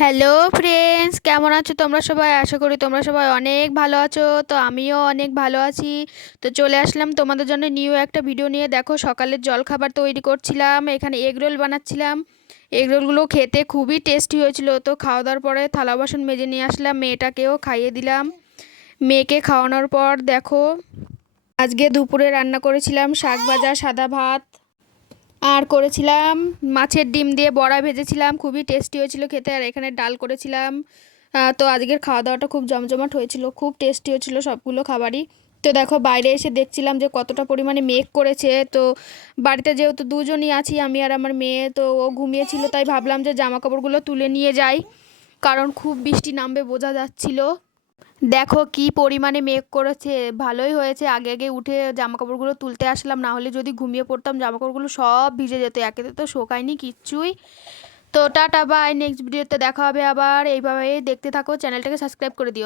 Hello friends, কেমন আছো তোমরা সবাই? আশা করি তোমরা সবাই অনেক ভালো আছো। তো আমিও অনেক ভালো আছি। তো চলে আসলাম তোমাদের জন্য নিউ একটা ভিডিও নিয়ে। দেখো, সকালের জলখাবার তৈরি করছিলাম, এখানে এগ রোল বানাচ্ছিলাম। এগ রোলগুলো খেতে খুবই টেস্টি হয়েছিল। তো খাওয়া দাওয়ার পরে থালা বাসন মেজে নিয়ে আসলাম, মেয়েটাকেও খাইয়ে দিলাম। মেয়েকে খাওয়ানোর পর দেখো, আজকে দুপুরে রান্না করেছিলাম শাক ভাজা, সাদা ভাত, আর করেছিলাম মাছের ডিম দিয়ে বড়া ভেজেছিলাম, খুবই টেস্টি হয়েছিল খেতে। আর এখানে ডাল করেছিলাম। তো আজকের খাওয়া দাওয়াটা খুব জমজমাট হয়েছিল, খুব টেস্টি হয়েছিল সবগুলো খাবারই। তো দেখো, বাইরে এসে দেখছিলাম যে কতটা পরিমাণে মেঘ করেছে। তো বাড়িতে যেহেতু দুজনই আছি, আমি আর আমার মেয়ে, তো ও ঘুমিয়েছিল, তাই ভাবলাম যে জামা কাপড়গুলো তুলে নিয়ে যাই, কারণ খুব বৃষ্টি নামবে বোঝা যাচ্ছিল। দেখো কি পরিমাণে মেঘ করেছে, ভালোই হয়েছে আগে আগে উঠে জামা কাপড়গুলো তুলতে আসলাম, না হলে যদি ঘুমিয়ে পড়তাম জামা কাপড়গুলো সব ভিজে যেত, একেতে তো শোকায়নি কিচ্ছুই। তো টাটা, বাই, নেক্সট ভিডিওতে দেখা হবে আবার। এইভাবে দেখতে থাকো, চ্যানেলটাকে সাবস্ক্রাইব করে দিও।